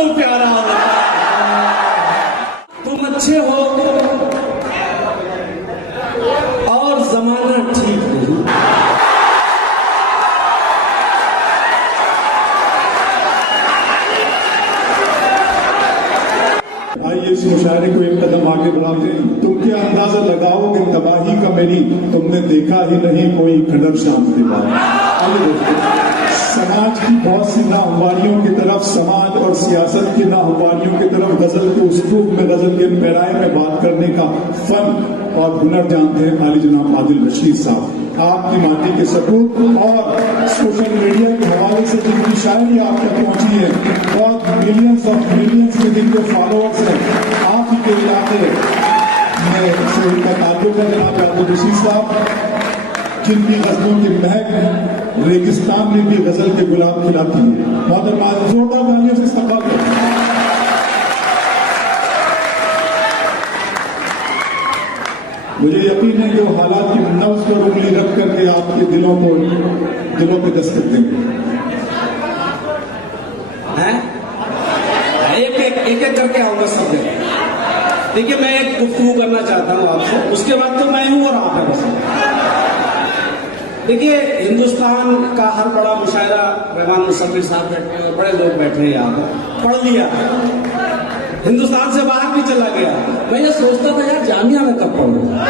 को प्यारा होता है। तुम अच्छे हो और जमाना ठीक नहीं। आइए इस मुशायरे को एक कदम आगे बढ़ाते हैं। तुम क्या अंदाजा लगाओगे तबाही का मेरी, तुमने देखा ही नहीं कोई खंडर शांति बात। समाज की बहुत सी नाहमवारियों की तरफ, समाज और सियासत की नाहमवारियों की तरफ गजल के उसलूब में, गजल के पैराए में बात करने का फन और हुनर जानते हैं आली जनाब आदिल रशीद साहब। आपकी माटी के सपूत और सोशल मीडिया के हवाले से जिनकी शायरी आप तक पहुंची है, बहुत मिलियंस के जिनके फॉलोअर्स हैं, आप ही के इलाके में से उनका ताल्लुक है जनाब आदिल रशीद साहब, जिनकी गजलों की महक रेगिस्तान में भी गजल के गुलाब खिलाती है। मोहतरमा जोरदार तालियों से इस्तकबाल करें। मुझे यकीन है कि वो हालात की नब्ज पर उंगली रख करके आपके दिलों पे दस्तक देंगे। एक करके आऊंगा सब जगह। देखिए, मैं एक गुफ्तगू करना चाहता हूं आपसे, उसके बाद तो मैं हूं और आप है बस। देखिए, हिंदुस्तान का हर बड़ा मुशायरा रहमान मुसव्विर साहब बैठे हैं और बड़े लोग बैठे हैं यहाँ पर, पढ़ लिया, हिंदुस्तान से बाहर भी चला गया। मैं ये सोचता था यार जामिया में कब पढ़ूंगा।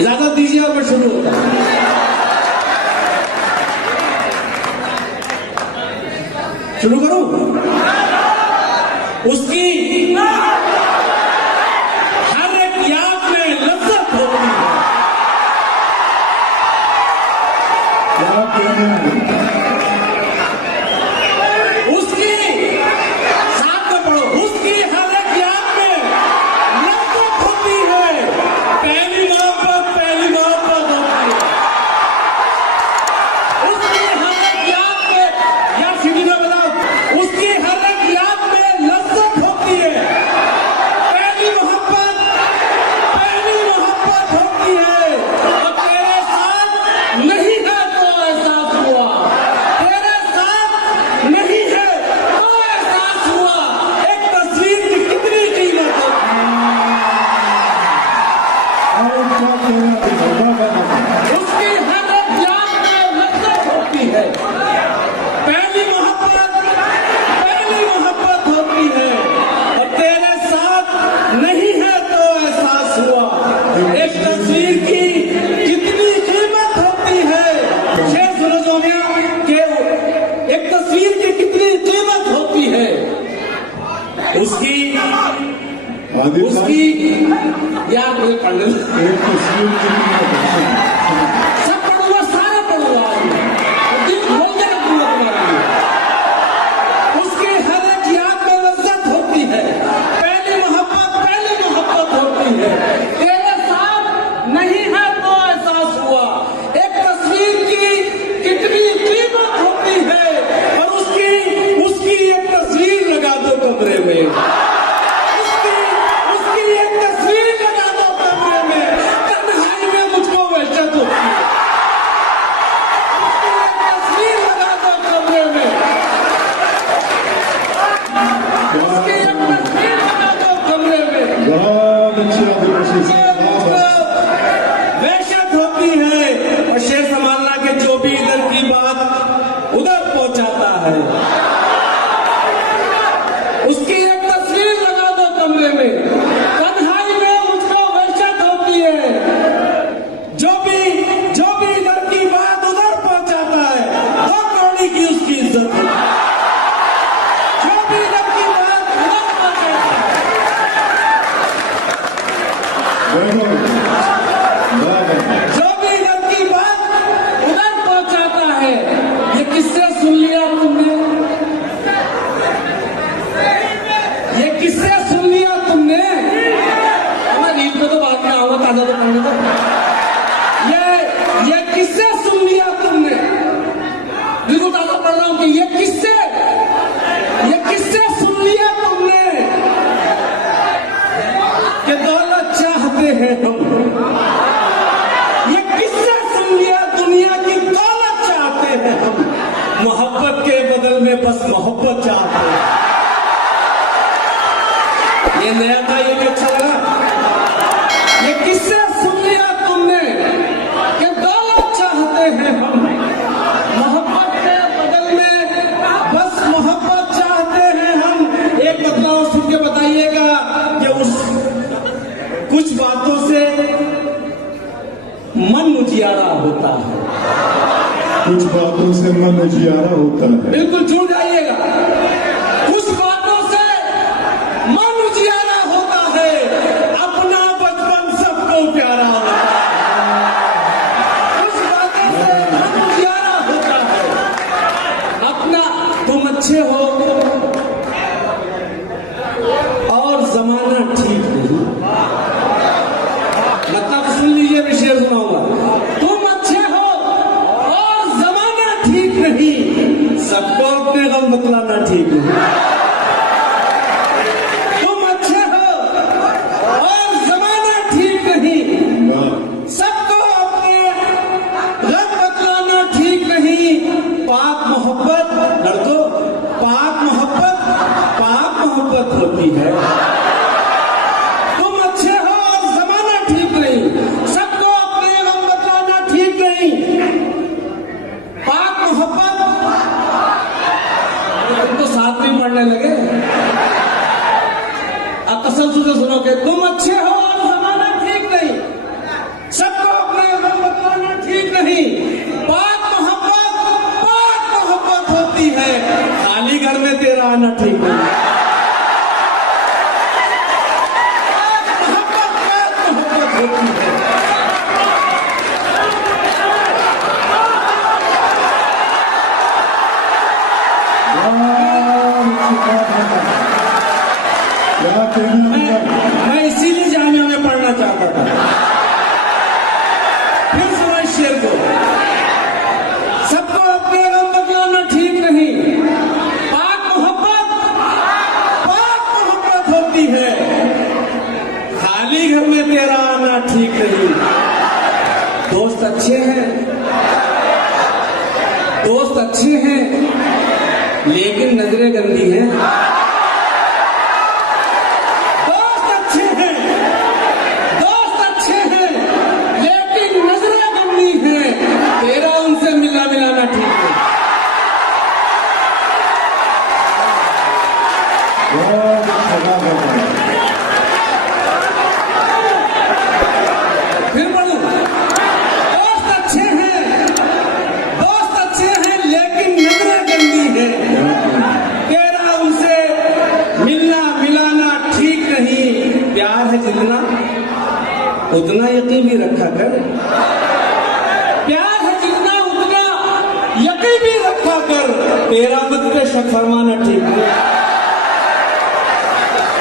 इजाजत दीजिए और मैं शुरू होता हूं। शुरू करूं? उसकी हर एक याद में लज्जत होती है। क्या कहना है? उसकी साथ में पढ़ो, उसकी हर एक याद में लज्जत होती है। पहली मोहब्बत होती है। उसकी हर एक याद में, या सीधी में बताओ, उसकी हर एक याद में लज्जत होती है। पहली मोहब्बत होती है। और तेरे साथ नहीं है तो एहसास हुआ, तेरे साथ नहीं है तो एहसास हुआ, एक तस्वीर की कितनी कीमत होती और क्या कहना है? उसकी हर एक याद में लज्जत होती है। पहली मोहब्बत होती है और तेरे साथ नहीं है तो एहसास हुआ, एक तस्वीर की कितनी कीमत होती है। शेर सुनो सोनिया के, एक तस्वीर की कितनी कीमत होती है। उसकी यार मुझे पढ़ने एक तस्वीर की कीमत है। सब पढ़ूंगा, सारा पढ़ूंगा आज मैं। दिन खोल के रखूंगा तुम्हारे लिए। उसकी हर एक याद में लज्जत होती है। पहली मोहब्बत होती है। तेरे साथ नहीं है तो एहसास हुआ, एक तस्वीर की कितनी कीमत होती है। और उसकी एक तस्वीर लगा दो कमरे में, उसकी एक तस्वीर लगा दो कमरे में, तन्हाई में मुझको बेचा में बस मोहब्बत चाहते हैं। ये नया था, ये भी अच्छा लगा। ये किससे सुन लिया तुमने कि दौलत चाहते हैं हम, मोहब्बत के बदल में बस मोहब्बत चाहते हैं हम। एक बदलाव सुन के बताइएगा कि उस कुछ बातों से मन उजियारा होता है, कुछ बातों से मन उजियारा होता है। बिल्कुल जुड़ जाइएगा। कुछ बातों से मन उजियारा होता है, अपना बचपन सबको प्यारा होता है। कुछ बातों से मन उजियारा होता है, अपना तुम अच्छे हो और जमाना ठीक नहीं। मतलब सुन लीजिए, मैं शेर सुनाऊंगा। तुम अच्छे हो और जमाना ठीक नहीं, सबको अपने गम बतलाना ठीक नहीं। तुम अच्छे हो और जमाना ठीक नहीं, सबको अपने गम बतलाना ठीक नहीं। पाक मोहब्बत लड़कों, पाक मोहब्बत होती है। तुम अच्छे हो और जमाना ठीक नहीं, सबको अपने गम बतलाना ठीक नहीं। पाक मोहब्बत, तुम तो साथ में पढ़ने लगे। अब तसल्सल से सुनो कि तुम अच्छे हो और जमाना ठीक नहीं, सबको अपने गम बतलाना ठीक नहीं। पाक मोहब्बत होती है, खाली घर में तेरा आना ठीक नहीं। मोहब्बत होती है। क्या कहना है? मैं इसीलिए जामिया में पढ़ना चाहता था। फिर सुनो इस शेर को। सबको अपने गम बतलाना ठीक नहीं, पाक मोहब्बत होती है, खाली घर में तेरा आना ठीक नहीं। दोस्त अच्छे हैं, दोस्त अच्छे हैं, लेकिन नजरें गंदी हैं। दोस्त अच्छे हैं, लेकिन नजरें गंदी हैं, तेरा उनसे मिलना मिलाना ठीक है। बहुत अच्छा लगा। फिर बोलूं, दोस्त अच्छे हैं, लेकिन नजरें गंदी है, तेरा उनसे मिलना मिलाना ठीक नहीं। प्यार है जितना उतना यकीन भी रखा कर, प्यार है जितना उतना यकीन भी रखा कर, तेरा मुझ पे शक फरमाना ठीक नहीं।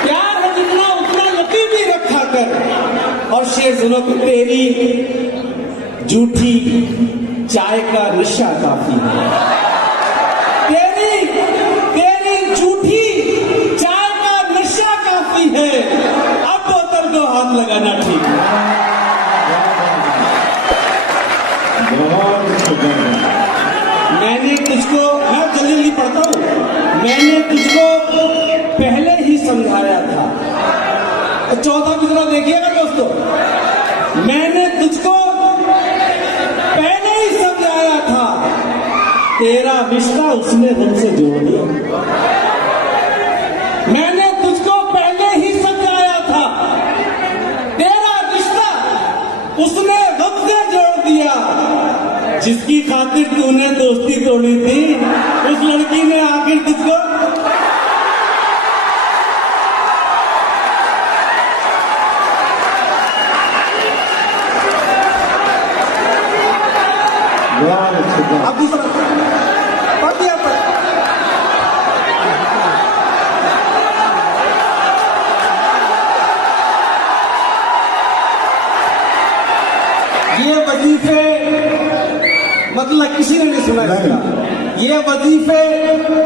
प्यार है जितना उतना यकीन भी रखा कर। और शेर सुनो कि तेरी झूठी चाय का नशा काफी है, तेरी झूठी चाय का नशा काफी है, अब बोतल को हाथ लगाना ठीक है। बहुत अच्छा लगा। मैंने तुझको, मैं जल्दी पढ़ता हूं, मैंने तुझको पहले ही समझाया था। 14 मिसरा देखिएगा दोस्तों। मैंने तुझको पहले ही समझाया था, तेरा रिश्ता उसने हमसे जोड़ दिया। मैंने तुझको पहले ही समझाया था, तेरा रिश्ता उसने हमसे जोड़ दिया। जिसकी खातिर तूने दोस्ती तोड़ी थी, उस लड़की ने आखिर तुझको अब दूसरा पढ़ दिया। ये वजीफे मतलब किसी ने नहीं सुना इसका। ये वजीफे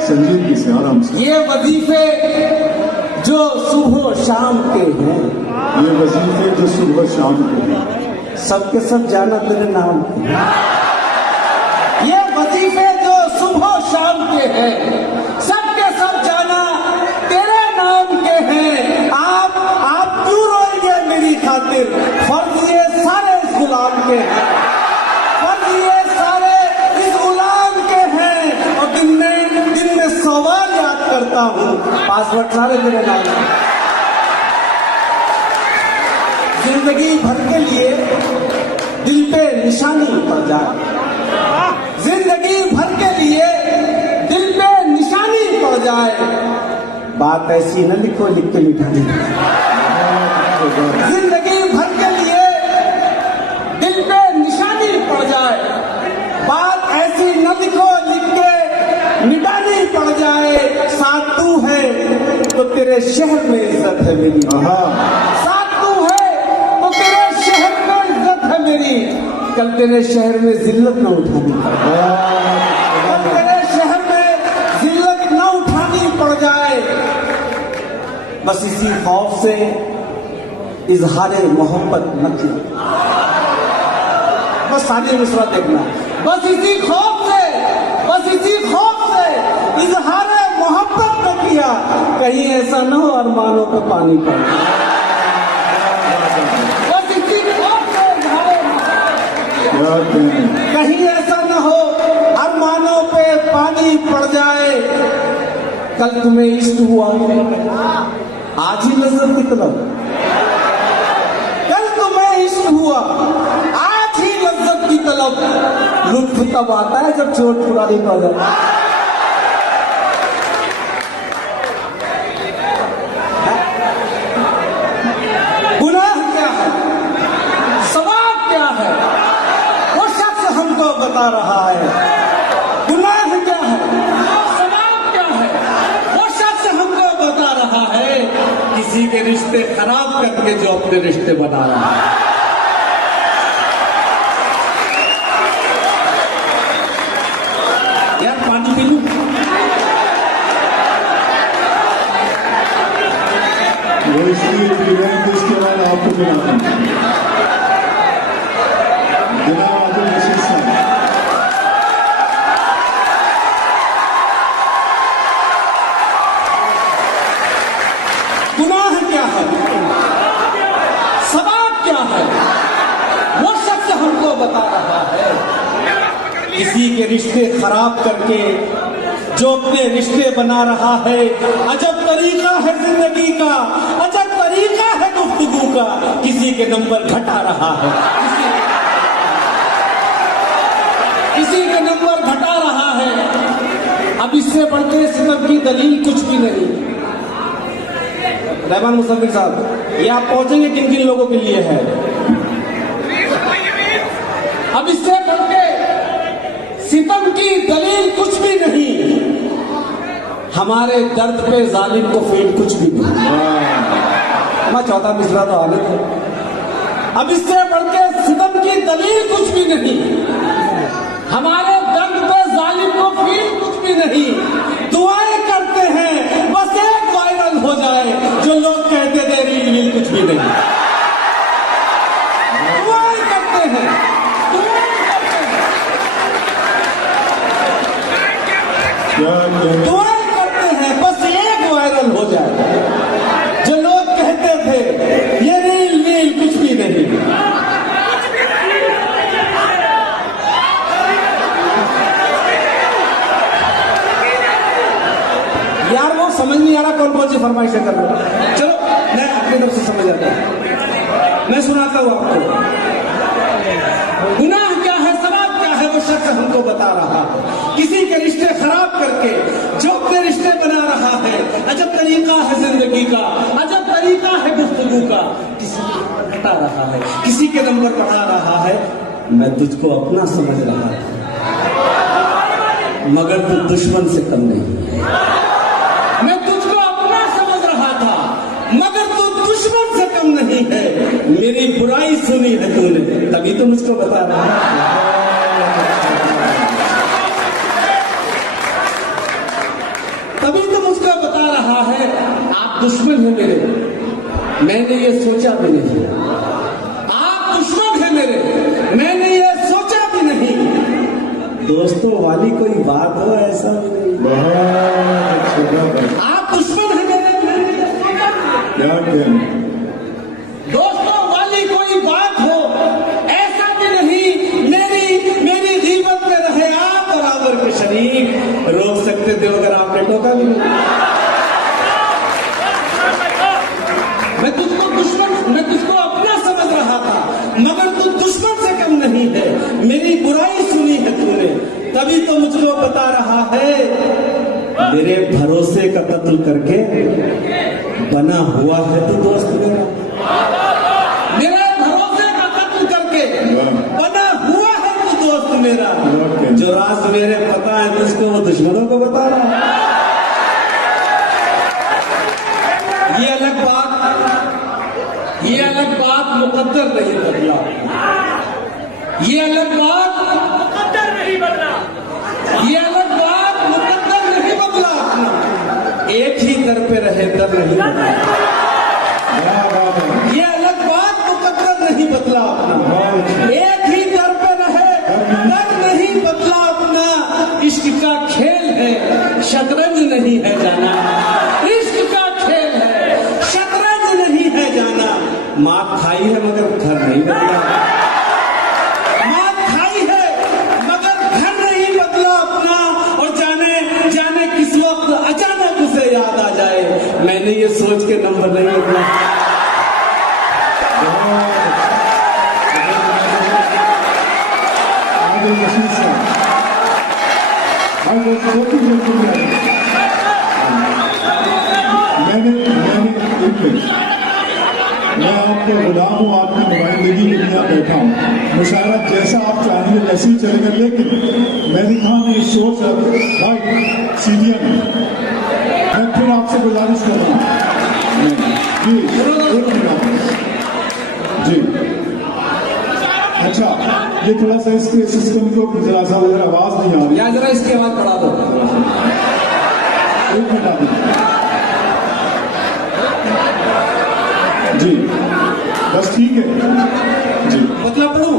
संजीदगी से, आराम से। ये वजीफे जो सुबह शाम के हैं, ये वजीफे जो सुबह शाम के हैं, सबके सब जाना तेरे नाम के। ये वजीफे जो सुबह शाम के हैं, के हैं, फर्ज ये सारे इस गुलाम के हैं। और दिन में सवाल याद करता हूँ, पासवर्ड सारे मेरे नाम हैं। जिंदगी भर के लिए दिल पे निशानी पड़ जाए, जिंदगी भर के लिए दिल पे निशानी पड़ जाए, बात ऐसी न लिखो लिख के मिटा दी। जिंदगी भर के लिए दिल पे निशानी पड़ जाए, बात ऐसी न लिखो लिख के मिटानी पड़ जाए। साथ तू है तो तेरे शहर में इज्जत है मेरी, साथ तू है तो तेरे शहर में इज्जत है मेरी। कल तेरे शहर में जिल्लत न उठानी पड़ जाए, कल तेरे शहर में जिल्लत न उठानी पड़ जाए। बस इसी खौफ से इजहारे मोहब्बत न किया। बस सारी मिसरा देखना, बस इसी खौफ से, बस इसी खौफ से इजहारे मोहब्बत न किया। कहीं ऐसा न हो अरमानों पे पानी पड़े, बस इसी खौफ से इजहारे मोहब्बत, कहीं ऐसा न हो अरमानों पे पानी पड़ जाए। कल तुम्हें इश्क हुआ, आज ही लज्जत की तलब, कल तुम्हें इश्क हुआ, आज ही लज्जत की तलब। लुत्फ तब आता है जब चोट पुरानी पड़ जाए। गुनाह क्या है, सवाब क्या है, वो शख्स हमको बता रहा है। गुनाह क्या है, सवाब क्या है, वो शख्स हमको बता रहा है। किसी के रिश्ते खराब करके जो अपने रिश्ते बना रहा है। यार पानी पी लूं? वो इसलिए पी रहे हैं कि इसके बाद आपको पिलाते हैं बिना आपको नशीब से। गुनाह क्या है, सवाब क्या है, वो शख्स हमको बता रहा है। किसी के रिश्ते खराब करके जो अपने रिश्ते बना रहा है। अजब तरीका है जिंदगी का, अजब तरीका है गुफ्तगू का। किसी के नंबर घटा रहा है, किसी के नंबर घटा रहा है। अब इससे बढ़ते सितम की दलील कुछ भी नहीं। रहमान मुसम्मिल साहब, ये आप पहुंचेंगे किन किन लोगों के लिए है। अब इससे बढ़के सितम की दलील कुछ भी नहीं। हमारे दर्द पे जालिम को फेल कुछ भी नहीं। मैं चौथा मिसरा तो आने थे। अब इससे बढ़के सितम की दलील कुछ भी नहीं। हमारे दर्द पे जालिम को फेल कुछ भी नहीं। दुआएं करते हैं बस एक वायरल हो जाए, जो लोग कहते थे रील कुछ भी नहीं। दुआएं करते हैं, दुआएं करते हैं बस एक वायरल हो जाए, जो लोग कहते थे ये रील कुछ भी नहीं। यार वो समझ नहीं आ रहा कौन कौन सी फरमाइशें कर रहे हो। चलो मैं अपनी तरफ से समझ आता हूं, मैं सुनाता हूं आपको। गुनाह क्या है, सवाब क्या है, वो शख्स हमको बता रहा है। किसी के रिश्ते खराब करके जो अपने रिश्ते बना रहा है। अजब तरीका है जिंदगी का, अजब तरीका है गुफ्तगू का। किसी को घटा रहा है, किसी के नंबर बढ़ा रहा है। मैं तुझको अपना समझ रहा था, मगर तू दुश्मन से कम नहीं। मैं तुझको अपना समझ रहा था, मगर तू दुश्मन से कम नहीं है। मेरी बुराई सुनी है तूने, तभी तो मुझको बता रहा है। तभी तो मुझको बता रहा है आप दुश्मन हैं मेरे। मैंने ये सोचा भी नहीं। आप दुश्मन हैं मेरे, मैंने ये सोचा भी नहीं। दोस्तों वाली कोई बात हो ऐसा भी नहीं। आप दुश्मन हैं मेरे, मैंने ये सोचा भी नहीं। दोस्तों वाली कोई बात हो ऐसा भी नहीं। शरीफ रोक सकते थे अगर आपने टोका भी नहीं। मैं तुझको अपना समझ रहा था, मगर तू दुश्मन से कम नहीं है। मेरी बुराई सुनी है तूने, तभी तो मुझको बता रहा है। मेरे भरोसे का कत्ल करके बना हुआ है तू दोस्त मेरा। मेरे भरोसे का कत्ल करके बना हुआ है तू दोस्त मेरा। जो राज मेरे पता है तुझको वो दुश्मनों को बता रहा है। ये अलग बात मुकद्दर नहीं बदला। ये अलग बात मुकद्दर नहीं बदला। ये अलग बात मुकद्दर नहीं बदला अपना। एक ही दर पे रहे दर नहीं बदला। ये अलग बात मुकद्दर नहीं बदला अपना। एक ही दर पे रहे दर नहीं बदला अपना। इश्क का खेल है शतरंज नहीं है जाना। इश्क का खेल है शतरंज नहीं है जाना। मात खाई है मगर घर नहीं बदला। मात खाई है मगर घर नहीं बदला अपना। और जाने किस वक्त अचानक उसे याद आ जाए, मैंने ये सोच के नंबर नहीं बदला। मैं आपके गुलाम हूँ, आपकी नुमाइंदगी के लिए बैठा हूँ। मुशायरा जैसा आप चाहेंगे वैसे ही चलेगा, लेकिन मैंने कहा मैं सोच भाई सीनियर मैं फिर आपसे गुजारिश कर रहा हूँ जी। अच्छा, ये थोड़ा सा इसके सिस्टम को जरा सा आवाज नहीं आ रही, या जरा इसकी आवाज बढ़ा दो। एक मिनट आ जी, बस ठीक है जी। पतला पढ़ूं,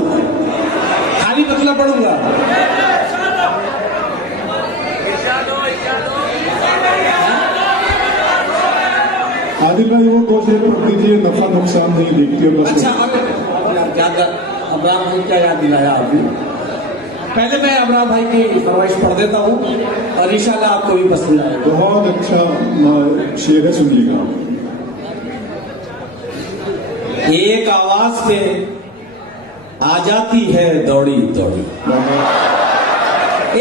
खाली पतला पढ़ूंगा। आदिल भाई वो दो शेर पढ़ दीजिए, नफा नुकसान नहीं देखती है बस। अच्छा, अब्राम भाई क्या याद दिलाया आपने। पहले मैं अब्राम भाई की फरमाइश पढ़ देता हूँ और इंशाल्लाह आपको भी पसंद आएगा। बहुत अच्छा शेर है, सुनिएगा। एक आवाज पे आ जाती है दौड़ी दौड़ी।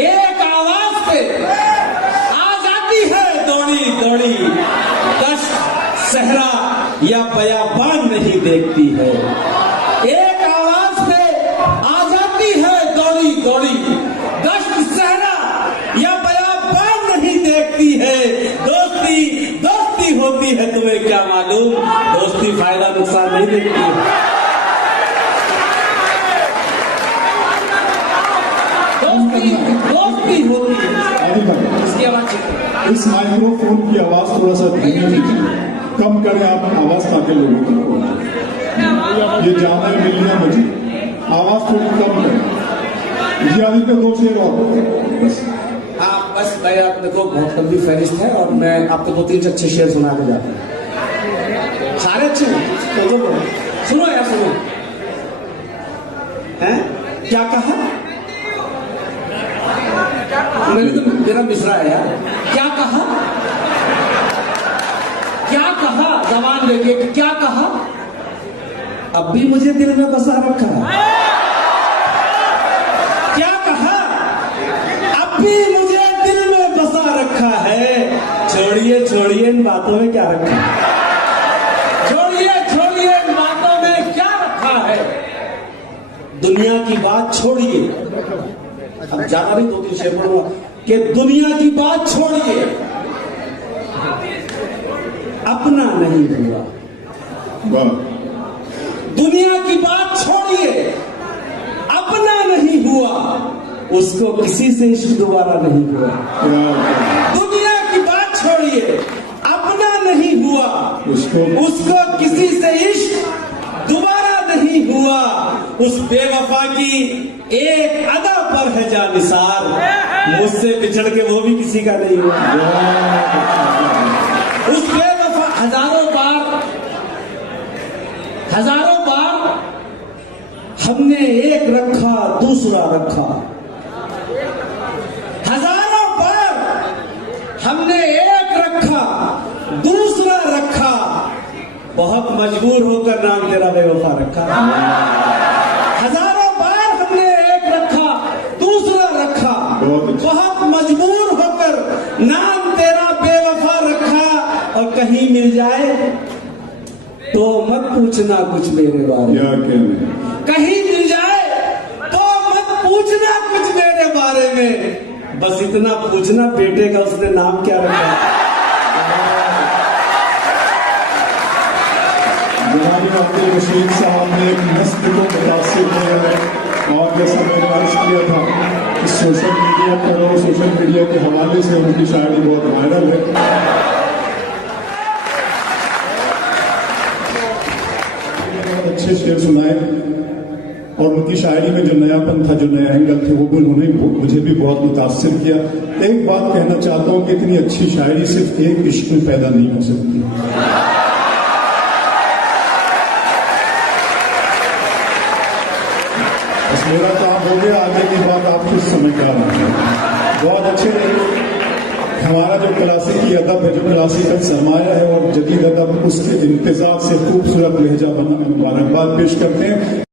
एक आवाज पे आ जाती है दौड़ी दौड़ी। दश्त सहरा या बयाबान नहीं देखती है। एक आवाज पे आ जाती है दौड़ी दौड़ी। दश्त सहरा या बयाबान नहीं देखती है। दोस्ती होती है तुम्हें क्या मालूम, दोस्ती फायदा नुकसान नहीं देखती है। दोस्ती होती है। इसकी आवाज, इस माइक्रोफोन की आवाज थोड़ा सा धीमी लीजिए, कम करें आप आवाज ताकि लोगों को ये जाना है मिलना मुझे। आवाज थोड़ी कम करें। जी आदि पे दो शेर और बस। हाँ बस भाई, आप देखो बहुत लंबी फहरिस्त है और मैं आपको 2-3 अच्छे शेर सुना के जाता हूँ। सारे अच्छे हैं तो सुनो यार, सुनो। हैं क्या कहा मैंने, तो मेरा मिसरा है यार। क्या कहा, क्या कहा, जबान लेके क्या कहा। अब भी मुझे दिल में बसा रखा है। क्या कहा, अब भी मुझे दिल में बसा रखा है। छोड़िए इन बातों में क्या रखा है। छोड़िए इन बातों में क्या रखा है। दुनिया की बात छोड़िए, अब ज्यादा नहीं 2-3 शेर पढ़ूंगा कि दुनिया की बात छोड़िए, अपना नहीं हुआ। दुनिया की बात छोड़िए, अपना नहीं हुआ। उसको किसी से इश्क दोबारा नहीं हुआ। दुनिया की बात छोड़िए, अपना नहीं हुआ। उसको किसी से इश्क दोबारा नहीं हुआ। उस बेवफा की एक अदा पर है जानिसार, मुझसे बिछड़ के वो भी किसी का नहीं हुआ। उस बेवफा हजारों बार हमने एक रखा दूसरा रखा। हजार बहुत मजबूर होकर नाम तेरा बेवफा रखा। हजारों बार हमने एक रखा, दूसरा रखा, बहुत मजबूर होकर नाम तेरा बेवफा रखा। और कहीं मिल जाए तो मत पूछना कुछ मेरे बारे में। क्या कहने, कहीं मिल जाए तो मत पूछना कुछ मेरे बारे में। बस इतना पूछना बेटे का उसने नाम क्या रखा। जनाब अब्दुल रशीद साहब ने एक नस्ल को मुतासिर किया है और जैसा मैंने अर्ज किया था कि सोशल मीडिया पर और सोशल मीडिया के हवाले से उनकी शायरी बहुत वायरल है। बहुत अच्छे शेर सुनाए और उनकी शायरी में जो नयापन था, जो नया एंगल थे, वो भी उन्होंने मुझे भी बहुत मुतासिर किया। एक बात कहना चाहता हूं कि इतनी अच्छी शायरी सिर्फ एक इश्क में पैदा नहीं हो सकती। बस मेरा काम हो गया, आगे की बात आप कुछ समझदार हैं। बहुत अच्छे हमारा जो क्लासिकी अदब है, जो क्लासिकल सरमाया है और जदीद अदब, उसके इंतजार से खूबसूरत लहजा बना मुबारकबाद पेश करते हैं।